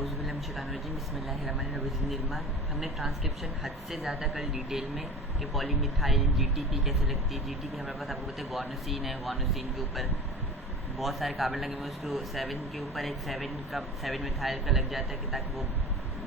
बिस्मिल्लाहिर्रहमानिर्रहीम। हमने ट्रांसक्रिप्शन हद से ज़्यादा कल डिटेल में कि पॉलीमिथाइल जीटीपी कैसे लगती है। जीटीपी हमारे पास आपको पता है गुआनोसिन है। गुआनोसिन के ऊपर बहुत सारे कार्बन लगे हुए हैं, उसको 7 के ऊपर एक 7 मिथाइल का लग जाता है कि ताकि वो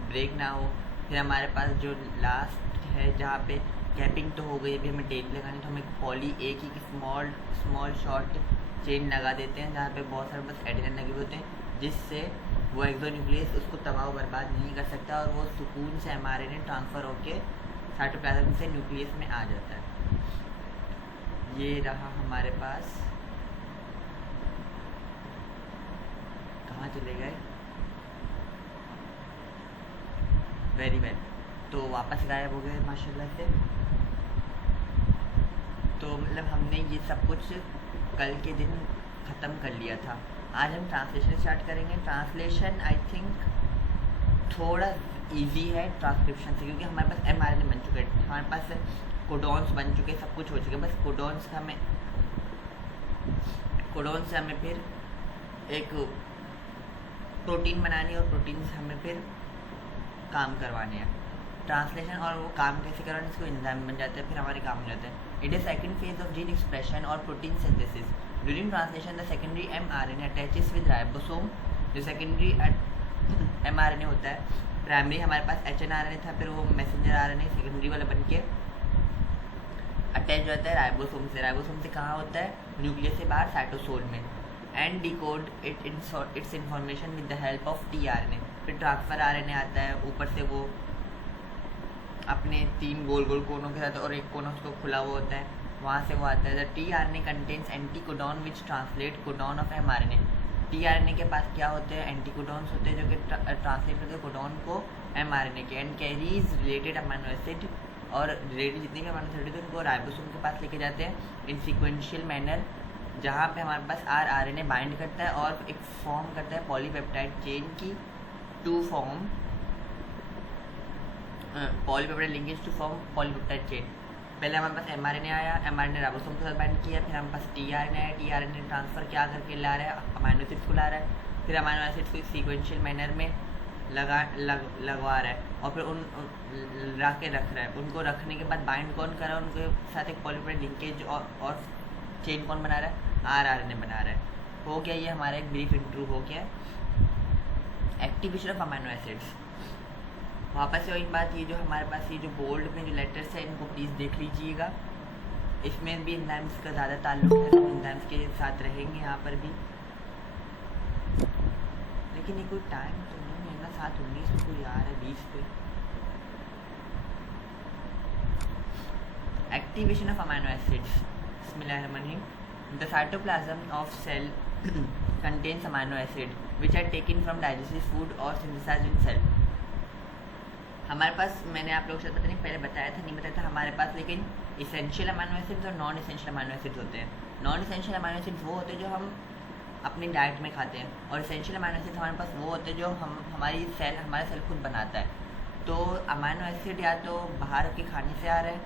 ब्रेक ना हो। फिर हमारे पास जो लास्ट है जहाँ पे कैपिंग तो हो गई, अभी हमें टेप लगानी, तो हम एक पॉली एक ही स्मॉल शॉर्ट चेन लगा देते हैं जहाँ पे बहुत सारे बस एडेनिन लगे हुए होते हैं, जिससे वो एक्सोन्यूक्लियस उसको तबाह बर्बाद नहीं कर सकता और वो सुकून से एमआरएनए ट्रांसफ़र होके साइटोप्लाज्म से न्यूक्लियस में आ जाता है। ये रहा हमारे पास, कहाँ चले गए, वेरी वेल, तो वापस गायब हो गए माशाल्लाह से। तो मतलब हमने ये सब कुछ कल के दिन ख़त्म कर लिया था। आज हम ट्रांसलेशन स्टार्ट करेंगे। ट्रांसलेशन आई थिंक थोड़ा इजी है ट्रांसक्रिप्शन से, क्योंकि हमारे पास एमआरएनए बन चुके हैं, हमारे पास कोडॉन्स बन चुके, सब कुछ हो चुके, बस कोडॉन्स से हमें फिर एक प्रोटीन बनानी और प्रोटीन से हमें फिर काम करवाने हैं ट्रांसलेशन। और वो काम कैसे करवाने, इसको एंजाइम बन जाते हैं, फिर हमारे काम हो जाते हैं। It is second phase of gene expression और protein synthesis. During translation the secondary mRNA attaches with ribosome. जो सेकेंडरी एमआरएनए होता है, प्राइमरी हमारे पास एचएनआरएनए था, फिर वो मैसेंजर आरएनए सेकेंडरी वाला बन के अटैच होता है राइबोसोम से। राइबोसोम से कहाँ होता है, न्यूक्लियस से बाहर साइटोसोल में, and decode it's information with the help of tRNA. फिर ट्रांसफर आरएनए आता है, ऊपर से वो अपने 3 गोल कोनों के साथ और एक कोना उसको खुला हुआ होता है, वहाँ से वो आता है। The tRNA contains anticodon which translate codon of mRNA. TRNA के पास क्या होते हैं, एंटीकोडॉन्स होते हैं जो कि ट्रांसलेट करते हैं कोडॉन को एमआरएनए के, and carries related amino acid, और रिलेटेड जितने भी अमीनो एसिड होते हैं उनको राइबोसोम के पास लेके जाते हैं इन सीक्वेंशियल मैनर, जहाँ पे हमारे पास आरएनए बाइंड करता है और एक फॉर्म करता है पॉलीपेप्टाइड चेन की, to form polypeptide linkage to form polypeptide chain. पहले हमारे पास एमआरएनए आया, एमआरएनए राइबोसोम के साथ बाइंड किया, फिर हमारे पास टीआरएनए आया, टीआरएनए ट्रांसफ़र क्या करके ला रहा है, अमीनो एसिड्स को ला रहा है, फिर अमीनो एसिड्स को सीक्वेंशियल मैनर में लगवा रहा है और फिर उन ला के रख रहा है। उनको रखने के बाद बाइंड कौन कर रहा है, उनके साथ एक पॉलीपेप्टाइड लिंकेज और चेन कौन बना रहा है, आरएनए बना रहा है। हो गया ये हमारा एक ब्रीफ इंट्रो हो गया। एक्टिवेशन ऑफ अमीनो एसिड्स, वापस से वही बात, ये जो हमारे पास ये जो बोल्ड में जो लेटर्स है इनको प्लीज़ देख लीजिएगा। इसमें भी एंजाइम्स का ज़्यादा ताल्लुक है, तो एंजाइम्स के साथ रहेंगे यहाँ पर भी, लेकिन ये कोई टाइम तो नहीं है ना, 7:19 को कोई आ रहा है 20 पे। एक्टिवेशन ऑफ अमीनो एसिड्स, बिस्मिल्लाहिर्रहमानिर्रहीम। The cytoplasm of cell contains amino acid which are taken from digestive food or synthesized in cell। हमारे पास, मैंने आप लोगों से पता नहीं पहले बताया था नहीं बताया था, हमारे पास लेकिन इसेंशियल अमीनो एसिड्स और नॉन इसेंशियल अमीनो एसिड्स होते हैं। नॉन इसेंशियल अमीनो एसिड्स वो होते हैं जो हम अपनी डाइट में खाते हैं, और इसेंशियल अमीनो एसिड्स हमारे पास वो होते हैं जो हमारे सेल खुद बनाता है। तो अमीनो एसिड या तो बाहर के खाने से आ रहे हैं,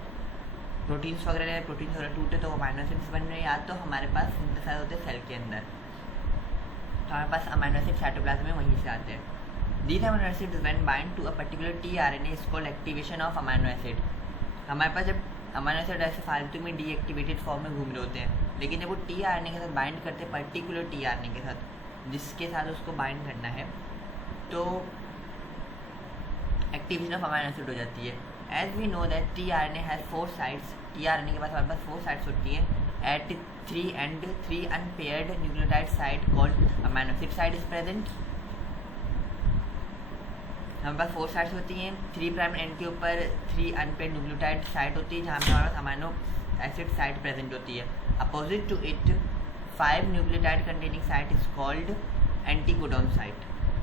प्रोटीन्स वगैरह टूटे तो अमीनो एसिड्स बन रहे हैं, या तो हमारे पास सिंथेसाइज होते हैं सेल के अंदर, तो हमारे पास अमीनो एसिड साइटोप्लाज्म में वहीं से आते हैं। These amino acids when bind to a particular tRNA is called activation of amino acid। हमारे पास जब अमीनो एसिड ऐसे फालतू में डीएक्टिवेटेड फॉर्म में घूम रहे होते हैं, लेकिन जब वो tRNA के साथ बाइंड करते हैं, पर्टिकुलर tRNA के साथ जिसके साथ उसको बाइंड करना है, तो एक्टिवेशन ऑफ अमीनो एसिड हो जाती है। As we know that tRNA has 4 sides. tRNA के पास हमारे पास 4 साइड्स होती हैं। At 3 and 3 unpaired nucleotide site called amino acid site is present। हमारे पास 4 साइट्स होती हैं, 3 प्राइम एंड के ऊपर 3 अनपेड न्यूक्लियोटाइड साइट होती है, जहाँ पे हमारे पास अमीनो एसिड साइट प्रेजेंट होती है। Opposite to it 5 nucleotide containing site is called anticodon site.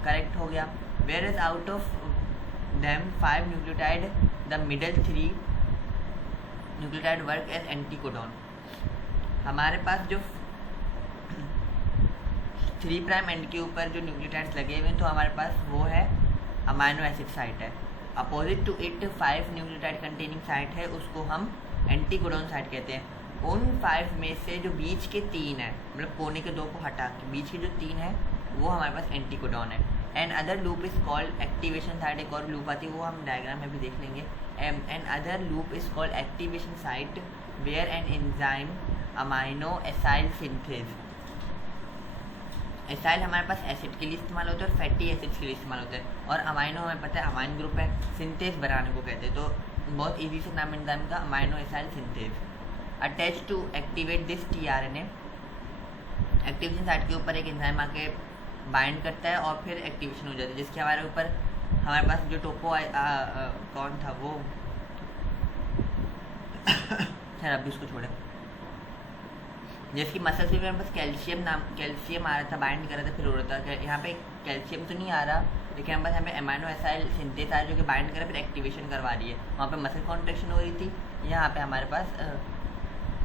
Correct हो गया। Where is out of them 5 nucleotide the middle 3 nucleotide work as anticodon. हमारे पास जो 3 प्राइम एंड के ऊपर जो न्यूक्लियोटाइड्स लगे हुए हैं, तो हमारे पास वो है अमीनो एसिड साइट है। Opposite to it 5 nucleotide containing site है, उसको हम एंटीकोडॉन साइट कहते हैं। उन 5 में से जो बीच के 3 है, मतलब कोने के 2 को हटा के बीच के जो 3 है वो हमारे पास एंटीकोडॉन है। Another loop is called activation site, एक और लूप आती है वो हम डायग्राम में भी देख लेंगे। Another loop is called activation site where an enzyme amino acyl synthase. Acyl हमारे पास एसिड के लिए इस्तेमाल होता है और फैटी एसिड्स के लिए इस्तेमाल होता है, और अमाइनो हमें पता है अमाइन ग्रुप है, सिंथेज बनाने को कहते हैं। तो बहुत इजी से नाम एंजाइम का amino acyl synthase. Attach to activate this tRNA, activation site के ऊपर एक एंजाइम आके बाइंड करता है और फिर एक्टिवेशन हो जाती है, जिसके हमारे ऊपर हमारे पास जो टोपो कौन था वो खैर अभी उसको छोड़े, जिसकी मसल से हमारे पास कैल्शियम आ रहा था, बाइंड कर रहा था, फिर हो रहा था। यहाँ पे कैल्शियम तो नहीं आ रहा, लेकिन हमारे पास यहाँ पे अमाइनो एसाइल सिंथेज आ रहा है जो कि बाइंड कर रहा है फिर एक्टिवेशन करवा रही है। वहाँ पे मसल कॉन्ट्रैक्शन हो रही थी, यहाँ पे हमारे पास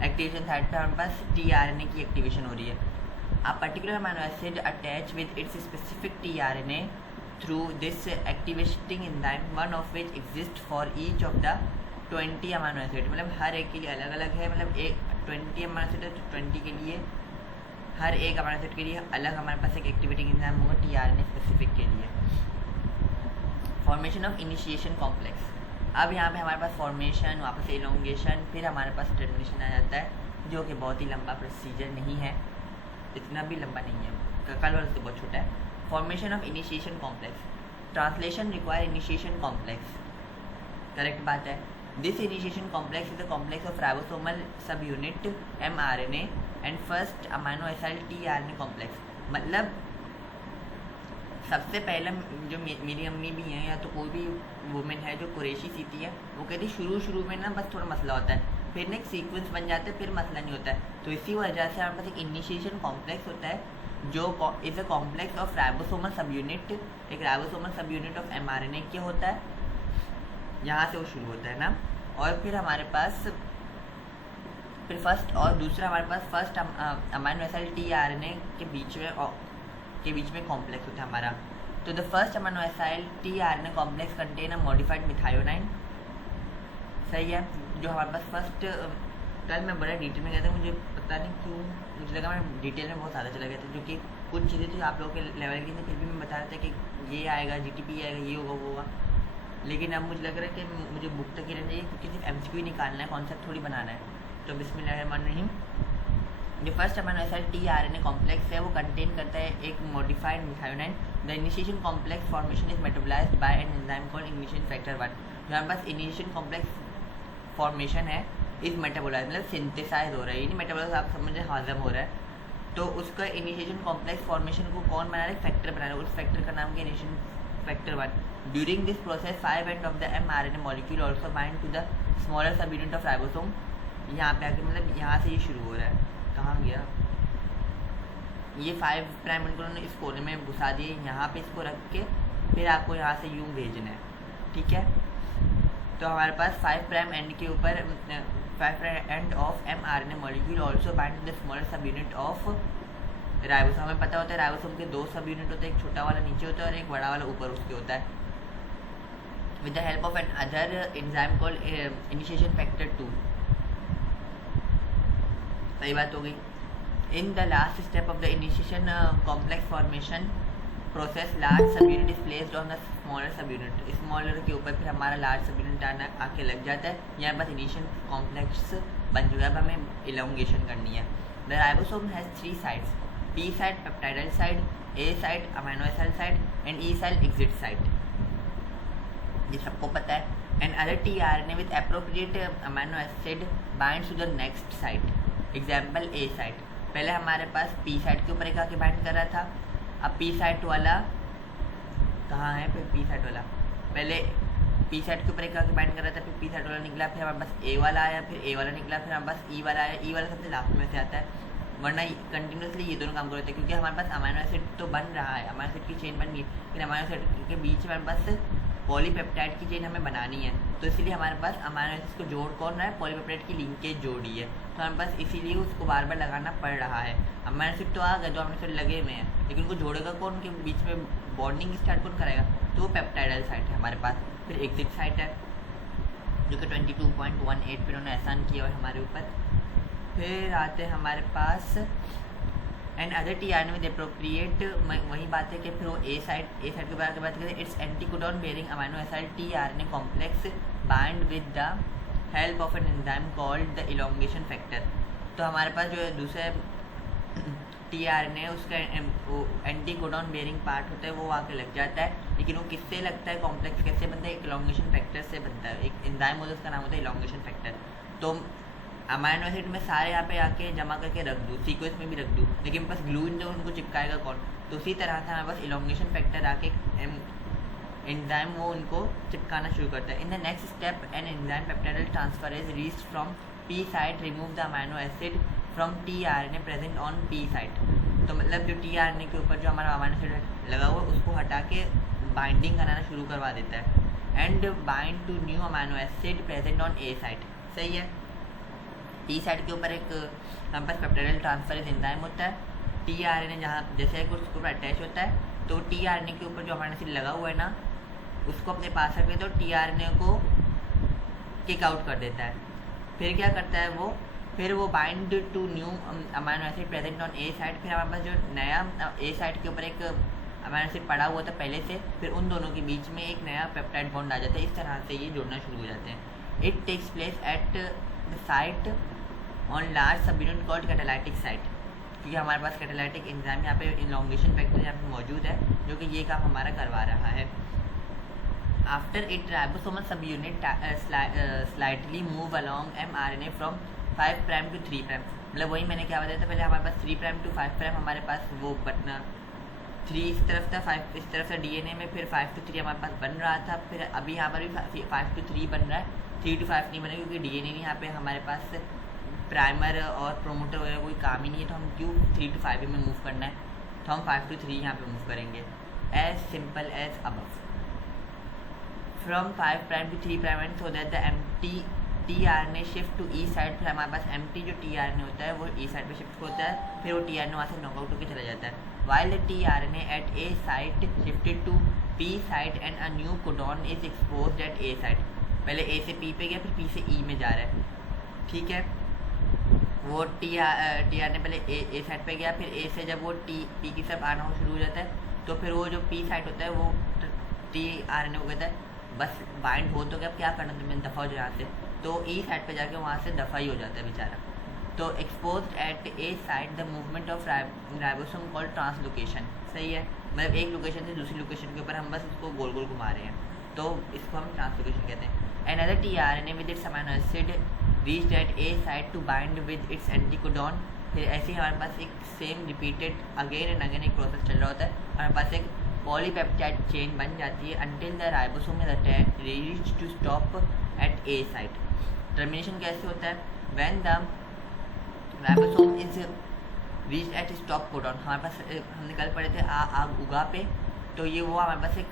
एक्टिवेशन साइट पे हमारे पास टीआरएनए की एक्टिवेशन हो रही है। A particular amino acid attach with its specific tRNA through this activating enzyme, one of which exist for each of the 20 amino acid. मतलब हर एक के लिए अलग अलग है, मतलब एक 20 अमाइनो एसिड है तो 20 के लिए हर एक अमाइनो एसिड के लिए अलग हमारे पास एक एक्टिवेटिंग एंजाइम होगा टीआरएनए स्पेसिफिक के लिए। फॉर्मेशन ऑफ इनिशिएशन कॉम्प्लेक्स, अब यहाँ पे हमारे पास फॉर्मेशन, वापस से इलोंगेशन, फिर हमारे पास टर्मिनेशन आ जाता है, जो कि बहुत ही लंबा प्रोसीजर नहीं है, इतना भी लंबा नहीं है, कल वाले से बहुत छोटा है। Formation of initiation complex, translation require initiation complex, correct बात है। This initiation complex is the complex of ribosomal सब unit mRNA and first aminoacyl tRNA complex. मतलब सबसे पहले जो मेरी अम्मी भी हैं या तो कोई भी वुमेन है जो कुरैशी सीती है, वो कहती शुरू में ना बस थोड़ा मसला होता है, फिर ना एक सीक्वेंस बन जाता है, फिर मसला नहीं होता है। तो इसी वजह से हमारे पास एक इनिशिएशन कॉम्प्लेक्स होता है जो is a complex of ribosomal subunit, एक ribosomal subunit of mRNA क्या होता है, यहाँ से वो शुरू होता है ना। और फिर हमारे पास फिर फर्स्ट और दूसरा हमारे पास फर्स्ट अमाइनो एसाइल टीआरएनए के बीच में कॉम्प्लेक्स होता है हमारा। तो the first aminoacyl tRNA complex contain a modified methionine, सही है। जो हमारे पास फर्स्ट, कल मैं बड़ा डिटेल में गया था, मुझे पता नहीं क्यों मुझे लगा मैं डिटेल में बहुत ज़्यादा चला गया था, जो कि कुछ चीज़ें थी आप लोगों के लेवल की थी, फिर भी मैं बता रहा था कि ये आएगा, जीटीपी आएगा, ये होगा, वो होगा। लेकिन अब मुझे लग रहा है कि मुझे बुक तक ही रहना चाहिए, क्योंकि सिर्फ एमसीक्यू निकालना है, कॉन्सेप्ट थोड़ी बनाना है। तो बिस्मिल्लाहिर्रहमानिर्रहीम, जो first aminoacyl tRNA complex है वो कंटेन करता है एक modified methionine. The initiation complex formation is metabolized by an enzyme called ignition factor 1। जो हमारे पास इनिशिएशन कॉम्प्लेक्स फॉर्मेशन है इज मेटाबोलाइज, मतलब सिंथेसाइज हो रहा है, ये नहीं मेटाबोलाइज आप समझे हाजम हो रहा है। तो उसका इनिशिएशन कॉम्प्लेक्स फॉर्मेशन को कौन बना रहा है, फैक्टर बना रहा है, उस फैक्टर का नाम क्या, initiation factor 1। During this process 5 end of the mRNA molecule also bind to the smaller subunit of ribosome. यहाँ पे आके मतलब यहाँ से ये शुरू हो रहा है, कहाँ गया ये 5 प्राइम उन्होंने इस कोने में घुसा दिए, यहाँ पे इसको रख के फिर आपको यहाँ से यूँ भेजना है, ठीक है। तो हमारे पास 5 प्राइम एंड के ऊपर 5 prime end of mRNA molecule also bind to the smaller subunit of ribosome. हमें पता होता है राइबोसोम के 2 सब यूनिट होते हैं, एक छोटा वाला नीचे होता है और एक बड़ा वाला ऊपर उसके होता है। With the help of another enzyme called initiation factor 2, सही बात हो गई। In the last step of the initiation complex formation process large subunit is placed on the smaller subunit. Smaller के ऊपर फिर हमारा large सब unit आके लग जाता है, यहाँ पर इनिशिएशन कॉम्प्लेक्स बन चुका है, अब हमें इलोंगेशन करनी है। The ribosome has 3 sides, P side peptidyl side, A side amino acyl side and E side exit side, ये सबको पता है। And other tRNA with appropriate amino acid binds to the next side, example A side. पहले हमारे पास P side के ऊपर एक आके बाइंड कर रहा था, अब पी साइड वाला कहाँ है, फिर पी साइड वाला पहले पी साइड के ऊपर एक आके बाइंड कर रहा था, फिर पी साइड वाला निकला, फिर हमारे पास ए वाला आया, फिर ए वाला निकला, फिर हमारे पास ई वाला आया, ई वाला सबसे लास्ट में से आता है, वरना कंटिन्यूसली ये दोनों काम कर रहे थे, क्योंकि हमारे पास अमाइनो एसिड तो बन रहा है, अमाइनो एसिड की चेन बन गई, फिर अमाइनो एसिड के बीच में हमारे पास पॉलीपेप्टाइड की चेन हमें बनानी है, तो इसीलिए हमारे पास अमाइनो एसिड को जोड़ कौन रहा है, पॉलीपेप्टाइड की लिंकेज जोड़ी है, तो हमारे पास इसीलिए उसको बार बार लगाना पड़ रहा है। अमाइनो एसिड तो आ गए, जो अमाइनो एसिड लगे हुए हैं, लेकिन उनको जोड़ेगा कौन, उनके बीच में बॉन्डिंग स्टार्ट कौन करेगा, तो वो पेप्टाइडल साइट है हमारे पास। फिर एग्जिट साइट है जो कि 22.18 पर उन्होंने आसान किया और हमारे ऊपर। फिर आते हैं हमारे पास and other tRNA with appropriate, वही बात है कि फिर वो ए साइड के बारे में बात करें, it's anticodon bearing amino acid tRNA complex bind with the help of an enzyme called the elongation factor. तो हमारे पास जो है दूसरा टीआरएनए उसका एंटीकोडॉन बेयरिंग पार्ट होता है, वो आके लग जाता है, लेकिन वो किससे लगता है, कॉम्प्लेक्स कैसे बनता है, एक इलोंगेशन फैक्टर से बनता है। एक एंजाइम होता है उसका नाम होता है इलोंगेशन फैक्टर। तो अमाइनो एसिड में सारे यहाँ पे आके जमा करके रख दूँ, सीक्वेंस में भी रख दूँ, लेकिन बस ग्लू इन जो उनको चिपकाएगा कौन, तो उसी तरह से हमारे पास इलोंगेशन फैक्टर आके एंजाइम वो उनको चिपकाना शुरू करता है। In the next step an enzyme peptidyl transfer is reached from P site, remove the amino acid from tRNA present on P site. तो मतलब जो टीआरएनए के ऊपर जो हमारा अमाइनो एसिड लगा हुआ है उसको हटा के बाइंडिंग कराना शुरू करवा देता है। And bind to new amino acid present on A site. सही है। पी साइट के ऊपर एक हमारे पास पेप्टाइडल ट्रांसफरेज एंजाइम होता है। टीआरएनए जहाँ जैसे कुछ उसके ऊपर अटैच होता है, तो टीआरएनए के ऊपर जो अमाइनो एसिड लगा हुआ है ना, उसको अपने पास रख लेते, तो टीआरएनए को किक आउट कर देता है। फिर क्या करता है वो, फिर वो bind to new amino acid present on A site. फिर हमारे पास जो नया ए साइट के ऊपर एक अमाइनो एसिड पड़ा हुआ था पहले से, फिर उन दोनों के बीच में एक नया पेप्टाइड बॉन्ड आ जाता है। इस तरह से ये जुड़ना शुरू हो जाते हैं। It takes place at the site on large subunit called catalytic site, क्योंकि हमारे पास कैटालाइटिक एंजाइम यहाँ पे इलोंगेशन फैक्टर यहाँ पे मौजूद है, जो कि ये काम हमारा करवा रहा है। After it ribosomal subunit slightly move along mRNA from 5 prime to 3 prime. मतलब वही मैंने क्या बताया था पहले, हमारे पास 3 प्राइम टू 5 प्राइम हमारे पास वो बटना 3 इस तरफ था, 5 इस तरफ था डीएनए में, फिर 5 to 3 हमारे पास बन रहा था। फिर अभी यहाँ पर भी 5 to 3 बन रहा है, 3 to 5 नहीं बनेगा, क्योंकि डीएनए नहीं, यहाँ पे हमारे पास प्राइमर और प्रोमोटर वगैरह कोई काम ही नहीं है, तो हम क्यों 3 to 5 में मूव करना है, तो हम 5 to 3 यहाँ पे मूव करेंगे। As simple as above. From 5 prime to 3 prime and so that the empty tRNA shift to E side. फिर हमारे पास एम्प्टी जो टीआरएनए होता है वो ई साइड पे शिफ्ट होता है, फिर वो टीआरएनए वहाँ से नॉकआउट होकर चला जाता है। while the tRNA at A site shifted to P site and a new codon is exposed at A site। पहले A से P पे गया, फिर P से E में जा रहा है, ठीक है। वो tRNA पहले A साइट पे गया, फिर A से जब वो P की तरफ आना शुरू हो जाता है, तो फिर वो जो P साइट होता है वो tRNA को कहता है बस बाइंड हो, तो क्या क्या करना तुम्हें, दफ़ा हो जाए यहाँ से, तो E साइट पे जाके वहाँ से दफ़ा ही हो जाता है बेचारा। तो expose at A side the movement of ribosome called translocation. सही है, मतलब एक लोकेशन से दूसरी लोकेशन के ऊपर हम बस उसको गोल गोल घुमा रहे हैं, तो इसको हम ट्रांसलोकेशन कहते हैं। Another tRNA with its amino acid reached at A side to bind with its anticodon. फिर ऐसे ही हमारे पास एक same repeated again and again एक प्रोसेस चल रहा होता है, हमारे पास एक पॉलीपेप्टाइड चेन बन जाती है until the ribosome is attached reach to stop at A site. Termination कैसे होता है, when the ribosome is reach at stop codon. हमारे पास हमने कल पढ़े थे आग उगा पे, तो ये वो हमारे पास एक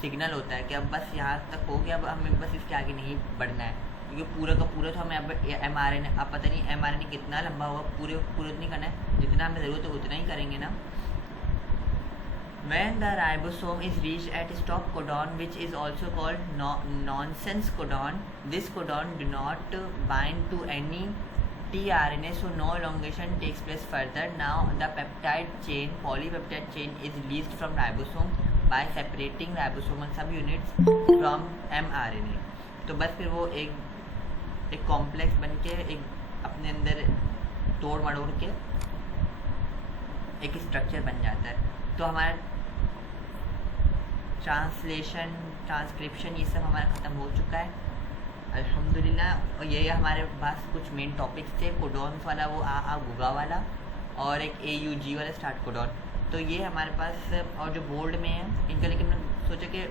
सिग्नल होता है कि अब बस यहाँ तक हो गया, अब हमें बस इसके आगे नहीं बढ़ना है, क्योंकि पूरा का पूरा तो हमें अब mRNA, अब पता नहीं mRNA कितना लंबा होगा, पूरे नहीं करना है, जितना हमें ज़रूरत है उतना ही करेंगे ना। When the ribosome is reached at stop codon, which is also called nonsense codon, this codon do not bind to any tRNA, so no elongation takes place further. Now the peptide chain, polypeptide chain, is released from ribosome by separating ribosomal subunits from mRNA. तो बस फिर वो एक complex बन के एक अपने अंदर तोड़ मड़ोड़ के एक स्ट्रक्चर बन जाता है। तो हमारा ट्रांसलेशन, ट्रांसक्रिप्शन ये सब हमारा ख़त्म हो चुका है अल्हम्दुलिल्लाह। और ये हमारे पास कुछ मेन टॉपिक्स थे, कोडॉन्स वाला वो गुगा वाला, और एक AUG वाला स्टार्ट कोडॉन। तो ये हमारे पास, और जो बोल्ड में है इनका, लेकिन मैंने सोचा कि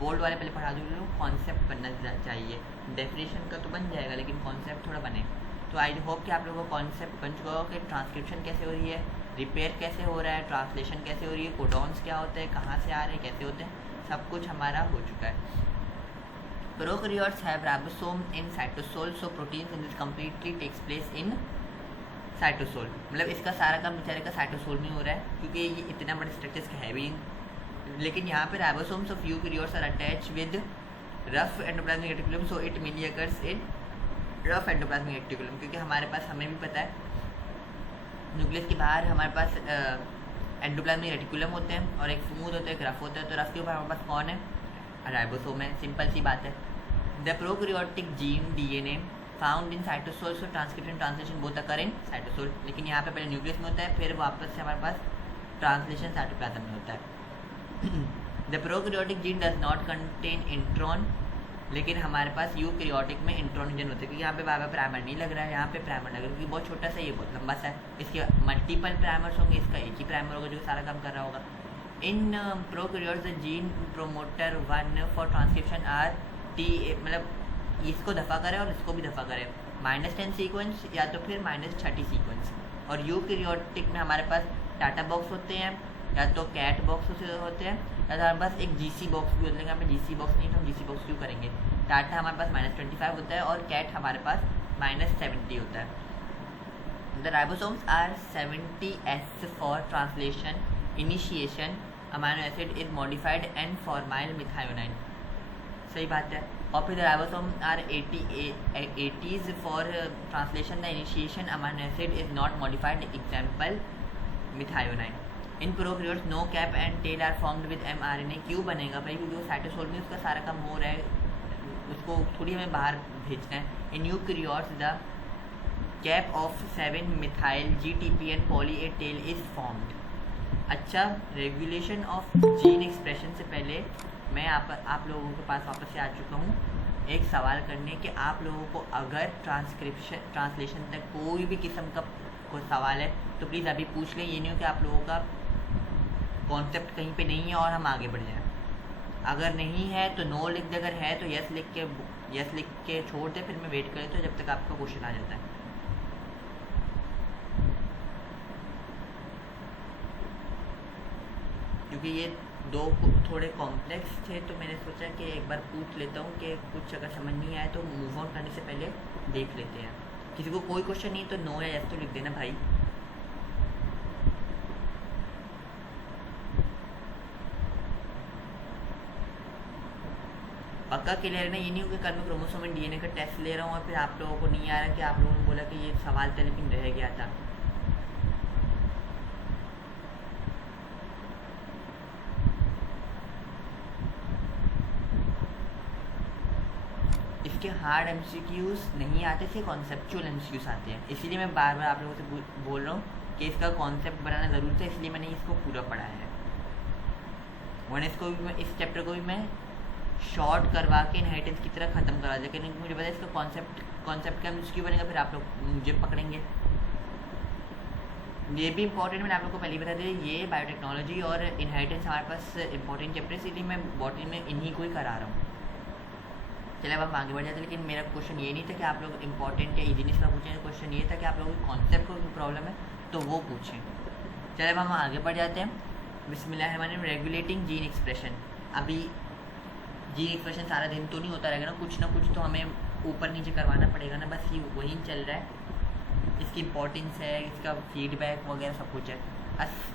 बोल्ड वाले पहले पढ़ा दूँ, कॉन्सेप्ट बनना चाहिए, डेफिनेशन का तो बन जाएगा लेकिन कॉन्सेप्ट थोड़ा बने। तो आई होप कि आप लोगों को कॉन्सेप्ट बन चुका होगा कि ट्रांसक्रिप्शन कैसे हो रही है, रिपेयर कैसे हो रहा है, ट्रांसलेशन कैसे हो रही है, कोडॉन्स क्या होते हैं, कहाँ से आ रहे हैं, कैसे होते हैं, सब कुछ हमारा हो चुका है। Prokaryotes have ribosome in cytosol, so proteins in this completely takes place in cytosol. मतलब इसका सारा काम बेचारे का साइटोसोल में हो रहा है, क्योंकि ये इतना बड़ा स्ट्रक्चर का है भी। लेकिन यहाँ पे ribosomes of eukaryotes are attach with rough endoplasmic reticulum, so it mainly occurs in rough endoplasmic reticulum, क्योंकि हमारे पास, हमें भी पता है न्यूक्लियस के बाहर हमारे पास एंडोप्लाज्मिक रेटिकुलम होते हैं और एक स्मूथ होता है, एक रफ होता है। तो रफ के ऊपर हमारे पास कौन है? राइबोसोम है। सिंपल सी बात है। The prokaryotic gene DNA found in cytosol, so transcription translation both occur in cytosol. लेकिन यहाँ पे पहले न्यूक्लियस में होता है, फिर वापस से हमारे पास ट्रांसलेशन साइटोप्लाज्म में होता है। The prokaryotic gene does not contain intron, लेकिन हमारे पास यूकैरियोटिक में इंट्रोनिजन होते हैं, क्योंकि यहाँ पे बार बार प्राइमर नहीं लग रहा है, यहाँ पे प्राइमर लग रहा है क्योंकि बहुत छोटा सा, ये बहुत लंबा सा है। इसके मल्टीपल प्राइमर्स होंगे, इसका एक ही प्राइमर होगा जो सारा काम कर रहा होगा। In prokaryotes the gene promoter 1 for transcription are T, मतलब इसको दफ़ा करे और इसको भी दफ़ा करे, -10 सीक्वेंस या तो फिर -30 सीक्वेंस। और यूकैरियोटिक में हमारे पास टाटा बॉक्स होते हैं, या तो कैट बॉक्स होते हैं, या तो हमारे पास एक जीसी बॉक्स भी होते हैं। यहाँ पे जीसी बॉक्स नहीं तो हम जीसी बॉक्स क्यों करेंगे। टाटा हमारे पास -25 होता है और कैट हमारे पास -70 होता है। The ribosomes are 70S for translation initiation amino acid is modified and formyl methionine. सही बात है। और फिर the ribosome are 80s for translation the initiation amino acid is not modified, example methionine. In prokaryotes no cap and tail are formed with mRNA। क्यों बनेगा भाई? क्योंकि वो साइटोसोल में उसका सारा काम हो रहा है, उसको थोड़ी हमें बाहर भेजना है। In eukaryotes the cap of 7 methyl GTP and poly A tail is formed. अच्छा, रेगुलेशन ऑफ जीन एक्सप्रेशन से पहले मैं आप लोगों के पास वापस से आ चुका हूँ एक सवाल करने कि आप लोगों को अगर ट्रांसलेशन तक कोई भी किस्म का कोई सवाल है तो प्लीज़ अभी पूछ लें। ये नहीं हो कि आप लोगों का कॉन्सेप्ट कहीं पे नहीं है और हम आगे बढ़ जाएं। अगर नहीं है तो नो लिख दे, अगर है तो यस लिख के छोड़ दे, फिर मैं वेट कर लेता हूँ जब तक आपका क्वेश्चन आ जाता है। क्योंकि ये दो थोड़े कॉम्प्लेक्स थे तो मैंने सोचा कि एक बार पूछ लेता हूँ कि कुछ अगर समझ नहीं आए तो मूव ऑन करने से पहले देख लेते हैं। किसी को कोई क्वेश्चन नहीं तो नो या यस तो लिख देना भाई। पक्का क्लियर है ना? ये नहीं हो कि कल मैं क्रोमोसोम एंड डीएनए का टेस्ट ले रहा हूँ और फिर आप लोगों को नहीं आ रहा कि आप लोगों ने बोला कि ये सवाल था लेकिन रह गया था। इसके हार्ड MCQs नहीं आते, सिर्फ कॉन्सेप्चुअल MCQs आते हैं। इसीलिए मैं बार बार आप लोगों से बोल रहा हूँ कि इसका कॉन्सेप्ट बनाना ज़रूरी था, इसलिए मैंने इसको पूरा पढ़ा है। वरना इसको भी मैं, इस चैप्टर को भी मैं शॉर्ट करवा के इनहेरिटेंस की तरह ख़त्म करा, लेकिन मुझे पता है इसका कॉन्सेप्ट का MCQ बनेगा, फिर आप लोग मुझे पकड़ेंगे। ये भी इंपॉर्टेंट, मैंने आप लोग को पहले बता दिया, ये बायोटेक्नोलॉजी और इनहेरिटेंस हमारे पास इंपॉर्टेंट चैप्टर, इसलिए मैं बॉटनी में इन्हीं को ही करा रहा हूँ। चले अब हम आगे बढ़ जाते हैं, लेकिन मेरा क्वेश्चन ये नहीं था कि आप लोग इंपॉर्टेंट या इजीनेस का पूछें, क्वेश्चन ये था कि आप लोगों को कॉन्सेप्ट को प्रॉब्लम है तो वो पूछें। चले अब हम आगे बढ़ जाते हैं। बिस्मिल्लाहिर्रहमानिर्रहीम। Regulating gene expression. अभी जीन एक्सप्रेशन सारा दिन तो नहीं होता रहेगा ना कुछ तो हमें ऊपर नीचे करवाना पड़ेगा ना, बस ये वही चल रहा है। इसकी इंपॉर्टेंस है, इसका फीडबैक वगैरह सब कुछ है।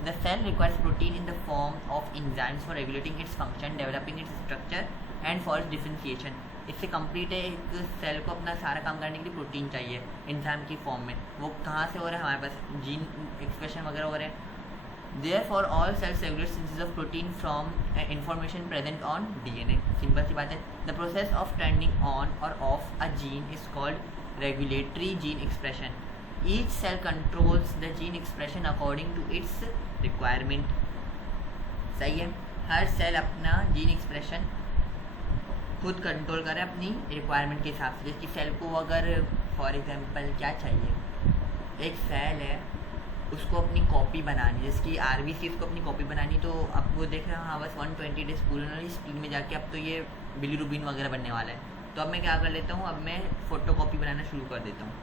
The cell requires protein in the form of enzymes for regulating its function, developing its structure and for its differentiation. इससे कंप्लीट है, एक सेल को अपना सारा काम करने के लिए प्रोटीन चाहिए एंजाइम की फॉर्म में। वो कहाँ से हो रहा है? हमारे पास जीन एक्सप्रेशन वगैरह हो रहे हैं। Therefore, all cells regulate synthesis of protein from information present on DNA. Simple सी बात है। The process of turning on or off a gene is called regulatory gene expression. Each cell controls the gene expression according to its requirement. सही है। हर cell अपना gene expression खुद control करे अपनी requirement के हिसाब से। जिसकी सेल को अगर फॉर एग्जांपल क्या चाहिए, एक सेल है उसको अपनी कॉपी बनानी, जिसकी RBC उसको अपनी कॉपी बनानी, तो अब वो देख रहे हैं हाँ बस 120 डेज पूरे होने, स्पीड में जाके अब तो ये बिलीरुबिन वगैरह बनने वाला है। तो अब मैं क्या कर लेता हूँ, अब मैं फ़ोटो कॉपी बनाना शुरू कर देता हूँ।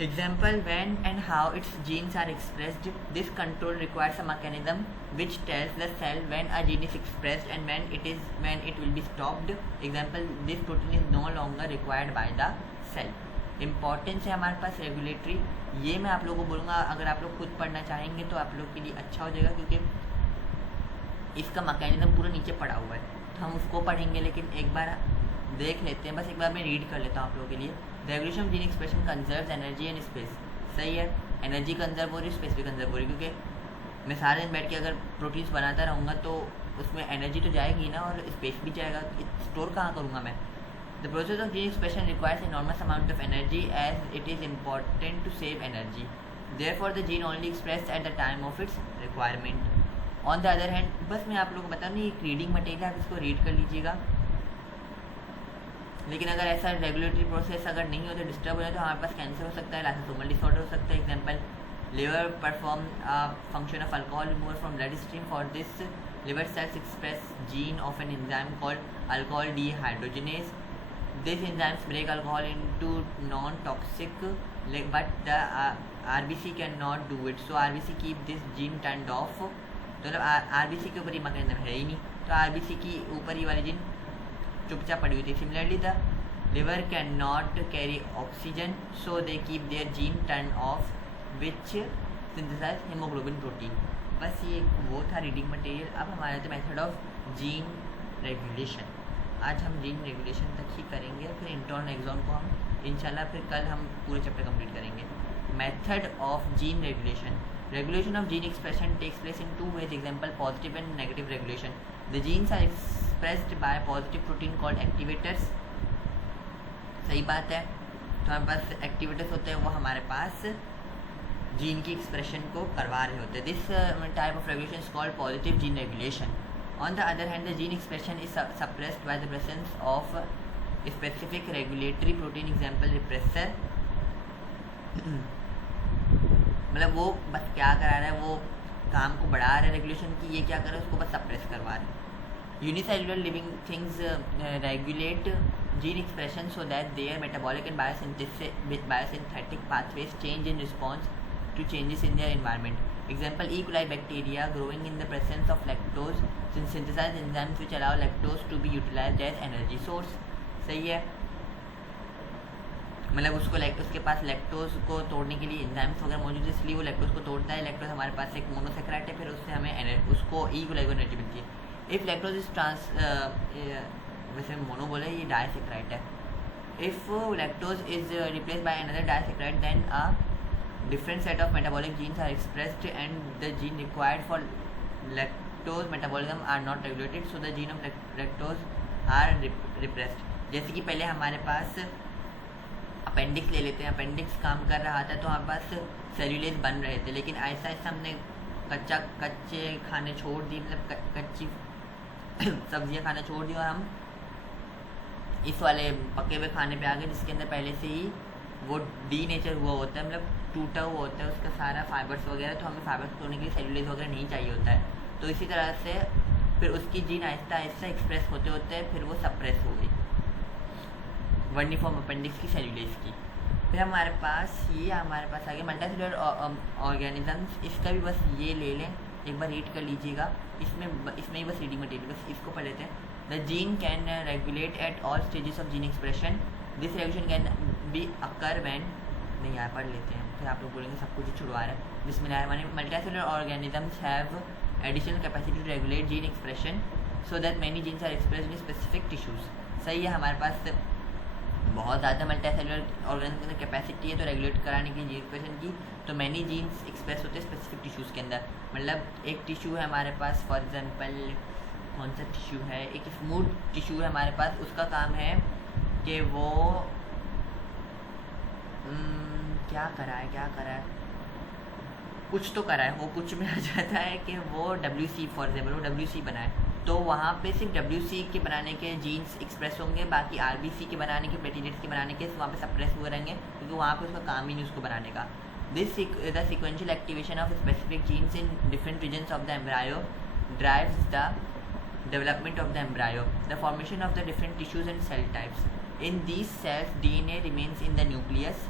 Example, when and how its genes are expressed, this control requires a mechanism which tells the cell when a gene is expressed and when it will be stopped. Example, this protein is no longer required by the cell. Importance है हमारे पास regulatory, ये मैं आप लोगों को बोलूँगा। अगर आप लोग खुद पढ़ना चाहेंगे तो आप लोग के लिए अच्छा हो जाएगा, क्योंकि इसका मैकेनिज्म पूरा नीचे पड़ा हुआ है, तो हम उसको पढ़ेंगे। लेकिन एक बार देख लेते हैं, बस एक बार मैं रीड कर लेता हूँ आप लोगों के लिए। Regulation of gene expression conserves energy and space. सही है। एनर्जी कंजर्व हो रही है, स्पेस भी कंजर्व हो रही है, क्योंकि मैं सारे दिन बैठ के अगर प्रोटीन्स बनाता रहूँगा तो उसमें एनर्जी तो जाएगी ना और स्पेस भी जाएगा, स्टोर कहाँ करूँगा मैं। The process of gene expression requires enormous amount of energy as it is important to save energy. Therefore the gene only expressed at the time of its requirement. On the other hand, बस मैं आप लोगों को बता दूँ, एक reading material है, आप इसको रीड कर लीजिएगा। लेकिन अगर ऐसा रेगुलेटरी प्रोसेस अगर नहीं हो तो डिस्टर्ब हो जाए तो हमारे पास कैंसर हो सकता है, लाइसोसोमल डिसऑर्डर हो सकता है। Example, liver perform function of alcohol remover from blood stream. For this liver cells express gene of an enzyme called alcohol dehydrogenase. This enzymes break alcohol into non toxic but the RBC can not do it, so RBC keep this gene turned off. तो मतलब RBC के ऊपर ये mechanism है ही नहीं, तो RBC की ऊपर ही वाली जीन चुपचाप पड़ी हुई थी। Similarly the liver can not carry oxygen, so they keep their gene turn off which synthesise haemoglobin protein. बस ये वो था रीडिंग मटेरियल। अब हमारे तो मेथड ऑफ जीन रेगुलेशन। आज हम जीन रेगुलेशन तक ही करेंगे, फिर इंटर्न एग्जाम को हम इंशाल्लाह फिर कल हम पूरे चैप्टर कंप्लीट करेंगे। Method of gene regulation. Regulation of gene expression takes place in two ways. Example, positive and negative regulation. The genes are expressed by positive protein called activators. सही बात है, तो हमारे पास एक्टिवेटर्स होते हैं, वो हमारे पास जीन की एक्सप्रेशन को करवा रहे होते हैं। This type of regulation is called positive gene regulation. On the other hand the gene expression is suppressed by the presence of specific regulatory protein. Example, repressor. मतलब वो बस क्या करा रहा है, वो काम को बढ़ा रहा है रेगुलेशन की, ये क्या कर रहा है, उसको बस सप्रेस करवा रहे हैं। Unicellular living things regulate gene expression so that their metabolic and biosynthetic pathways change in response to changes in their environment. Example, E. coli bacteria growing in the presence of lactose synthesize enzymes which allow lactose to be utilized as energy source. सही है, मतलब उसके पास lactose को तोड़ने के लिए enzymes वगैरह मौजूद है, इसलिए वो लैक्टोज को तोड़ता है। लैक्टोज हमारे पास एक मोनोसैकेराइड है, फिर उससे हमें उसको ई कोलाई को एनर्जी मिलती है। इफ़ लैक्टोज इज वैसे मोनो बोले, ये डाइसैकेराइड है। If lactose is replace by another disaccharide then a different set of metabolic genes are expressed and the gene required for lactose metabolism are not regulated, so the gene of lactose are repressed. जैसे कि पहले हमारे पास appendix ले लेते हैं, appendix काम कर रहा था तो हमारे पास सेल्यूलेज बन रहे थे, लेकिन ऐसा ऐसा हमने कच्चे खाने छोड़ दिए, मतलब कच्ची सब्जियां खाना छोड़ दी और हम इस वाले पके हुए खाने पे आ गए जिसके अंदर पहले से ही वो डी नेचर हुआ होता है, मतलब टूटा हुआ होता है उसका सारा फाइबर्स वगैरह, तो हमें फाइबर्स तोड़ने के लिए सेल्यूलेज वगैरह नहीं चाहिए होता है। तो इसी तरह से फिर उसकी जीन आहिस्ता आहिस्ता एक्सप्रेस होते होते फिर वो सप्रेस हो गई वर्निफॉर्म अपेंडिक्स की सेल्यूलेज की। फिर हमारे पास आ गया मल्टीसेलुलर ऑर्गेनिजम्स। इसका भी बस ये ले लें, एक बार रीड कर लीजिएगा, इसमें ही बस रीडिंग मटेरियल, बस इसको पढ़ लेते हैं। The gene can regulate at all stages of gene expression. This regulation can be occur when, नहीं यार पढ़ लेते हैं, फिर आप लोग बोलेंगे सब कुछ छुड़वा रहा है। बिस्मिल्लाहिर्रहमानिर्रहीम। Multicellular organisms have additional capacity to regulate gene expression so that many genes are expressed in specific tissues. सही है, हमारे पास बहुत ज़्यादा मल्टीसेलुलर ऑर्गेनिज्म के अंदर कैपेसिटी है तो रेगुलेट कराने की जीन एक्सप्रेशन की, तो मैनी जीन्स एक्सप्रेस होते हैं स्पेसिफिक टिश्यूज़ के अंदर। मतलब एक टिश्यू है हमारे पास, फॉर एग्जांपल कौन सा टिश्यू है, एक स्मूथ टिश्यू है हमारे पास, उसका काम है कि वो क्या करा है, कुछ तो करा है, वो कुछ में आ जाता है कि वो WC फॉर एग्जाम्पल वो WC बनाए, तो वहाँ पे सिर्फ WC के बनाने के जीन्स एक्सप्रेस होंगे, बाकी RBC के बनाने के, प्लेटलेट्स के बनाने के वहाँ पे सप्रेस हुए रहेंगे, क्योंकि वहाँ पे उसका काम ही नहीं उसको बनाने का। This the sequential activation of specific genes in different regions of the embryo drives the development of the embryo, the formation of the different tissues and cell types. In these cells, DNA remains in the nucleus.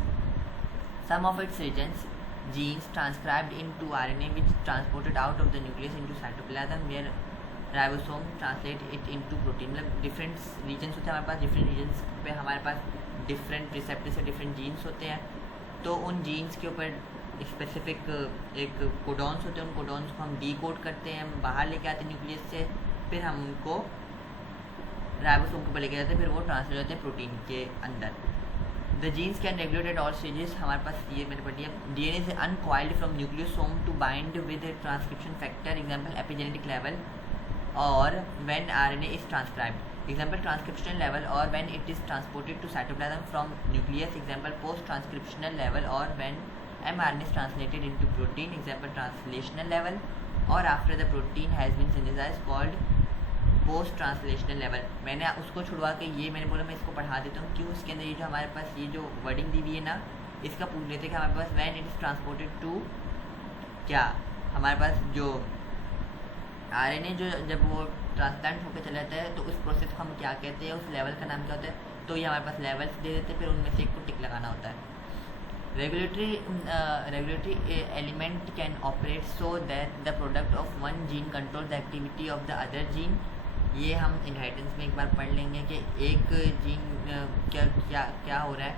Some of its regions, genes transcribed into RNA which transported out of the nucleus into cytoplasm where ribosome translate it into protein. मतलब different regions होते हैं हमारे पास, different regions पे हमारे पास different receptors से different jeans होते हैं, तो उन जीन्स के ऊपर स्पेसिफिक एक कोडॉन्स होते हैं, उन कोडॉन्स को हम डीकोड करते हैं, हम बाहर लेके आते हैं न्यूक्लियस से, फिर हम उनको राइबोसोम के ऊपर लेके जाते हैं, फिर वो ट्रांसफर होते हैं प्रोटीन के अंदर। The genes can regulate at all stages, हमारे पास ये मैंने पढ़ लिया। डीएनए से uncoiled from nucleosome to bind with transcription factor, example epigenetic level, और when RNA is transcribed, example transcriptional level, और when it is transported to cytoplasm from nucleus, example post transcriptional level, और when mRNA is translated into protein, example translational level, or after the protein has been synthesized called post translational level। मैंने उसको छुड़वा के ये मैंने बोला मैं इसको पढ़ा देता हूँ, क्यों इसके अंदर ये जो हमारे पास ये जो वर्डिंग दी हुई है ना, इसका पूछ लेते हैं कि हमारे पास when it is transported to, क्या हमारे पास जो RNA जो जब वो ट्रांसप्लांट होकर चला जाता है तो उस प्रोसेस को हम क्या कहते हैं, उस लेवल का नाम क्या होता है, तो ये हमारे पास लेवल्स दे देते हैं, फिर उनमें से एक को टिक लगाना होता है। Regulatory element can operate so that the product of one gene controls the activity of the other gene। ये हम इनहेरिटेंस में एक बार पढ़ लेंगे कि एक जीन क्या हो रहा है,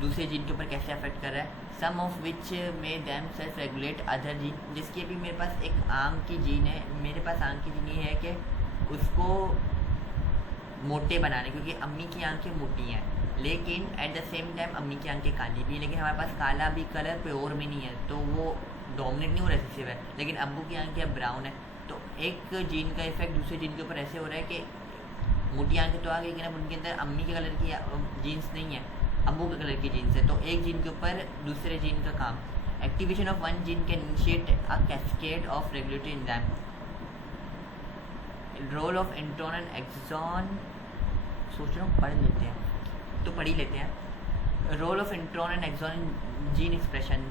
दूसरे जीन के ऊपर कैसे अफेक्ट कर रहा है। Some of which may themself regulate other gene, जिसकी अभी मेरे पास एक आम की जीन है, मेरे पास आम की जीन ये है कि उसको मोटे बनाने, क्योंकि अम्मी की आंखें मोटी हैं, लेकिन एट द सेम टाइम अम्मी की आंखें काली भी, लेकिन हमारे पास काला भी कलर प्योर में नहीं है, तो वो डोमिनेट नहीं हो रेसिसिव है, लेकिन अब्बू की आंखें ब्राउन है। तो एक जीन का इफेक्ट दूसरे जीन के ऊपर ऐसे हो रहा है कि मोटी आंखें तो आ गई, लेकिन अब उनके अंदर अम्मी के कलर की जीन्स नहीं है, अब्बू के कलर की जीन्स है, तो एक जीन के ऊपर दूसरे जीन का काम। Activation of one gene can initiate a cascade of regulatory enzyme. Role of intron and exon, सोच रहा हूँ पढ़ लेते हैं, तो पढ़ ही लेते हैं। Role of intron and exon gene expression,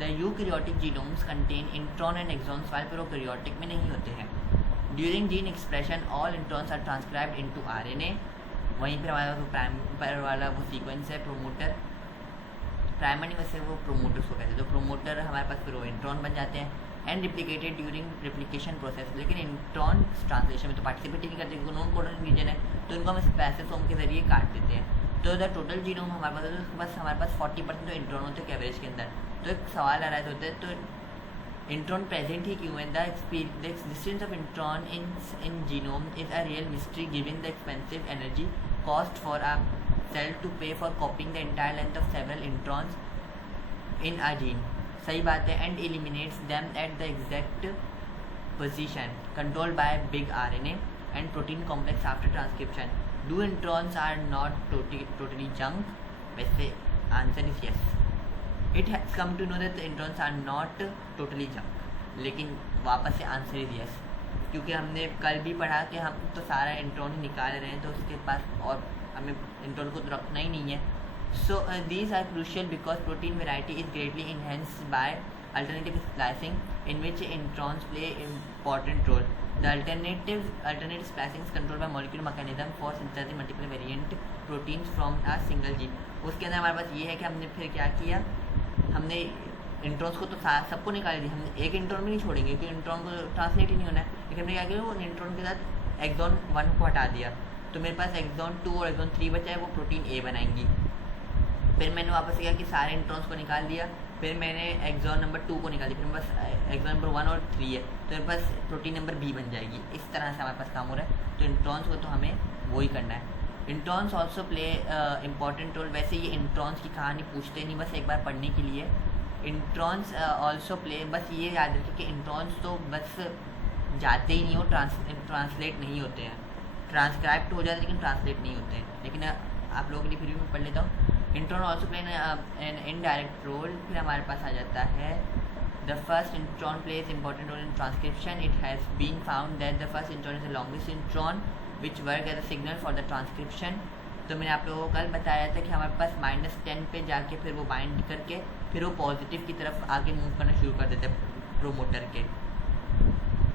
the eukaryotic genomes contain intron and exons, while prokaryotic में नहीं होते हैं। During gene expression all introns are transcribed into RNA. वहीं पर हमारे पास प्राइमर वाला वो सीक्वेंस है, प्रोमोटर प्राइमर नहीं, वैसे वो प्रोमोटर्स को कहते हैं, तो प्रोमोटर हमारे पास फिर वो इंट्रॉन बन जाते हैं and replicated during replication process. लेकिन इंट्रॉन ट्रांसलेशन में तो पार्टिसिपेट ही नहीं करते, क्योंकि नॉन कोडन रीजन है, तो इनको हम स्पेसिसोम के जरिए काट देते हैं। तो द टोटल जीनोम हमारे पास है, तो बस हमारे पास 40% तो इंट्रॉन होते हैं एवरेज के अंदर। तो एक सवाल आ रहा होता है, तो इंट्रॉन प्रेजेंट ही क्यों है? The existence of intron in genome is a real mystery given the expensive energy cost for a cell to pay for copying the entire length of several introns in a gene. सही बात है। And eliminates them at the exact position controlled by big RNA and protein complex after transcription. Do introns are not totally junk? वैसे answer is yes. It has come to know that the introns are not totally junk, लेकिन वापस से answer is yes, क्योंकि हमने कल भी पढ़ा कि हम तो सारा इंट्रॉन ही निकाल रहे हैं, तो उसके पास और हमें इंट्रॉन को तो रखना ही नहीं है। So these are crucial because protein variety is greatly enhanced by alternative splicing, in which introns play important role. The alternate splicing is controlled by molecular mechanism for synthesizing multiple variant proteins from a single gene। उसके अंदर हमारे पास ये है कि हमने फिर क्या किया, हमने इंट्रॉन्स को तो सबको निकाल दिया, हमने एक इंट्रॉन भी नहीं छोड़ेंगे क्योंकि इंट्रॉन को ट्रांसलेट ही नहीं होना है, लेकिन हमने क्या किया, वो इंट्रॉन के साथ एक्सॉन 1 को हटा दिया, तो मेरे पास एक्सॉन 2 और एक्सॉन 3 बचा है, वो प्रोटीन ए बनाएंगी। फिर मैंने वापस किया कि सारे इंट्रॉन्स को निकाल दिया, फिर मैंने एक्सॉन नंबर 2 को निकाल दिया, फिर मेरे पास एक्सॉन नंबर 1 और 3 है, तो मेरे पास प्रोटीन नंबर बी बन जाएगी। इस तरह से हमारे पास काम हो रहा है, तो इंट्रॉन्स को तो हमें वही करना है। Introns also play important role. वैसे ये इंट्रॉन्स की कहानी पूछते नहीं, बस एक बार पढ़ने के लिए। इंट्रॉन्स ऑल्सो प्ले, बस ये याद रखिए कि इंट्रॉन्स तो बस जाते ही नहीं हो, ट्रांसलेट नहीं होते हैं, ट्रांसक्राइब तो हो जाते हैं लेकिन ट्रांसलेट नहीं होते हैं। लेकिन आप लोगों के लिए फिर भी मैं पढ़ लेता हूँ। Intron also play an indirect role. फिर हमारे पास आ जाता है the first intron plays important role in transcription. It has been found that the first intron is the longest intron which work as a signal for the transcription. तो मैंने आप लोगों को कल बताया था कि हमारे पास -10 पे जाके फिर वो बाइंड करके फिर वो पॉजिटिव की तरफ आगे मूव करना शुरू कर देते हैं प्रोमोटर के